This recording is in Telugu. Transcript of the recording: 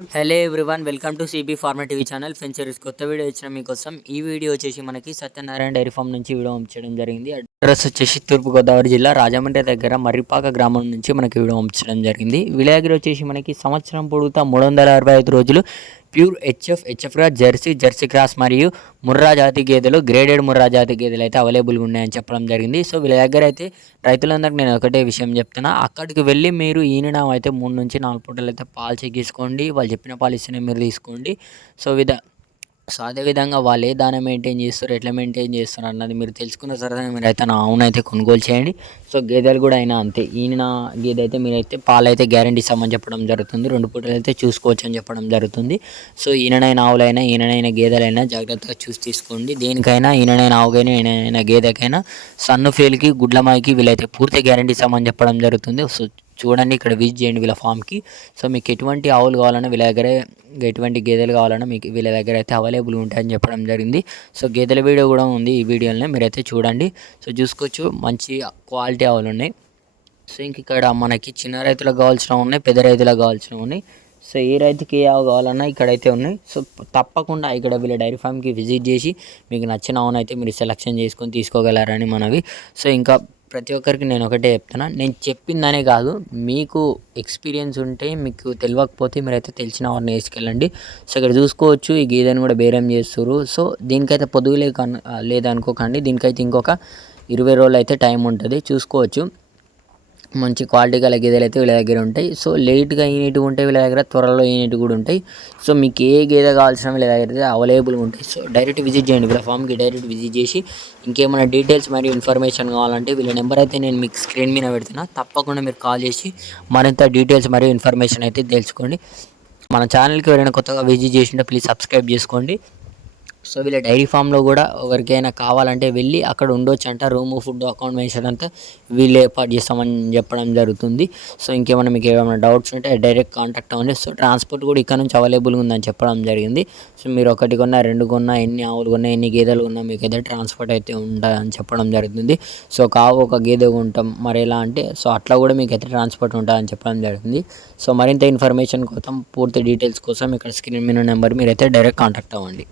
Hello everyone welcome to CB pharma TV channel. ఫెన్చరీస్ కొత్త వీడియో ఇచ్చిన మీకోసం ఈ వీడియో వచ్చేసి మనకి సత్యనారాయణ డైరీ ఫామ్ నుంచి వీడియో పంపించడం జరిగింది. అడ్రస్ వచ్చేసి తూర్పుగోదావరి జిల్లా రాజమండ్రి దగ్గర మర్రిపాక గ్రామం నుంచి మనకి వీడియో పంపించడం జరిగింది. విలేగిరి వచ్చేసి మనకి సంవత్సరం పొడుగుతా మూడు వందల అరవై ఐదు రోజులు ప్యూర్ హెచ్ఎఫ్ హెచ్ఎఫ్గా జెర్సీ జెర్సీ క్రాస్ మరియు ముర్రా జాతి గేదెలు గ్రేడెడ్ ముర్రా జాతి గేదెలు అయితే అవైలబుల్గా ఉన్నాయని చెప్పడం జరిగింది. సో వీళ్ళ దగ్గర అయితే రైతులందరికీ నేను ఒకటే విషయం చెప్తున్నా. అక్కడికి వెళ్ళి మీరు ఈనడం అయితే మూడు నుంచి నాలుగు పూటలు అయితే పాలు చెక్కించుకోండి వాళ్ళు చెప్పిన పాలు ఇస్తేనే మీరు తీసుకోండి. సో విధ సో అదేవిధంగా వాళ్ళు ఏ దాన మెయింటైన్ చేస్తారు ఎట్లా మెయింటైన్ చేస్తారు అన్నది మీరు తెలుసుకున్న తర్వాత మీరు అయితే నా అవునైతే కొనుగోలు చేయండి. సో గేదెలు కూడా అయినా అంతే. ఈయన గేదె అయితే మీరైతే పాలు అయితే గ్యారంటీ ఇస్తామని చెప్పడం జరుగుతుంది. రెండు పూటలు అయితే చూసుకోవచ్చు అని చెప్పడం జరుగుతుంది. సో ఈయనైనా ఆవులైనా ఈయననైనా గేదెలైనా జాగ్రత్తగా చూసి తీసుకోండి. దేనికైనా ఈయనైనా ఆవుకైనా ఈయనైనా గేదెకైనా సన్ను ఫేల్కి గుడ్లమాయికి వీళ్ళైతే పూర్తి గ్యారంటీ ఇస్తామని చెప్పడం జరుగుతుంది. సో చూడండి ఇక్కడ విజిట్ చేయండి వీళ్ళ ఫామ్కి. సో మీకు ఎటువంటి ఆవులు కావాలన్నా వీళ్ళ దగ్గర ఎటువంటి గేదెలు కావాలన్నా మీకు వీళ్ళ దగ్గర అయితే అవైలబుల్ ఉంటాయని చెప్పడం జరిగింది. సో గేదెల వీడియో కూడా ఉంది ఈ వీడియోలోనే మీరైతే చూడండి. సో చూసుకోవచ్చు మంచి క్వాలిటీ ఆవులు ఉన్నాయి. సో ఇంక ఇక్కడ మనకి చిన్న రైతులకు కావాల్సిన ఉన్నాయి పెద్ద రైతులకు కావాల్సినవి ఉన్నాయి. సో ఏ రైతుకి ఏ ఆవు కావాలన్నా ఇక్కడైతే ఉన్నాయి. సో తప్పకుండా ఇక్కడ వీళ్ళ డైరీ ఫామ్కి విజిట్ చేసి మీకు నచ్చిన ఆవును అయితే మీరు సెలెక్షన్ చేసుకొని తీసుకోగలరని మనవి. సో ఇంకా ప్రతి ఒక్కరికి నేను ఒకటే చెప్తున్నా. నేను చెప్పిందనే కాదు మీకు ఎక్స్పీరియన్స్ ఉంటే మీకు తెలియకపోతే మీరైతే తెలిసిన వారిని వేసుకెళ్ళండి సో ఇక్కడ చూసుకోవచ్చు ఈ గేదెని కూడా బేరం చేస్తారు సో దీనికైతే పొదుగులే లేదనుకోకండి. దీనికైతే ఇంకొక ఇరవై రోజులు అయితే టైం ఉంటుంది. చూసుకోవచ్చు. మంచి క్వాలిటీ గల గేదెలు అయితే వీళ్ళ దగ్గర ఉంటాయి. సో లేట్గా ఈనీటి ఉంటాయి వీళ్ళ దగ్గర త్వరలో ఈనీటి కూడా ఉంటాయి. సో మీకు ఏ గేదె కావాల్సిన వీళ్ళ దగ్గర అయితే అవైలబుల్గా ఉంటాయి. సో డైరెక్ట్ విజిట్ చేయండి. వీళ్ళ ఫామ్కి డైరెక్ట్ విజిట్ చేసి ఇంకేమైనా డీటెయిల్స్ మరియు ఇన్ఫర్మేషన్ కావాలంటే వీళ్ళ నెంబర్ అయితే నేను మీకు స్క్రీన్ మీద పెడుతున్నా. తప్పకుండా మీరు కాల్ చేసి మరింత డీటెయిల్స్ మరియు ఇన్ఫర్మేషన్ అయితే తెలుసుకోండి. మన ఛానల్కి ఎవరైనా కొత్తగా విజిట్ చేసింటే ప్లీజ్ సబ్స్క్రైబ్ చేసుకోండి. సో వీళ్ళ డైరీ ఫామ్లో కూడా ఎవరికైనా కావాలంటే వెళ్ళి అక్కడ ఉండొచ్చు అంట రూమ్ ఫుడ్ అకామిడేషన్ అంతా వీళ్ళు ఏర్పాటు చేస్తామని చెప్పడం జరుగుతుంది. సో ఇంకేమైనా మీకు ఏమైనా డౌట్స్ ఉంటే డైరెక్ట్ కాంటాక్ట్ అవ్వండి. సో ట్రాన్స్పోర్ట్ కూడా ఇక్కడ నుంచి అవైలబుల్గా ఉందని చెప్పడం జరిగింది. సో మీరు ఒకటి కొన్నా రెండు కొన్నా ఎన్ని ఆవులు కొన్నా ఎన్ని గేదెలు కొన్నా మీకు అయితే ట్రాన్స్పోర్ట్ అయితే ఉంటుందని చెప్పడం జరుగుతుంది. సో కావు ఒక గేదె ఉంటాం మరి ఎలా అంటే సో అట్లా కూడా మీకు అయితే ట్రాన్స్పోర్ట్ ఉంటుందని చెప్పడం జరిగింది సో మరింత ఇన్ఫర్మేషన్ కోసం పూర్తి డీటెయిల్స్ కోసం ఇక్కడ స్క్రీన్ మీద నెంబర్ మీరైతే డైరెక్ట్ కాంటాక్ట్ అవ్వండి.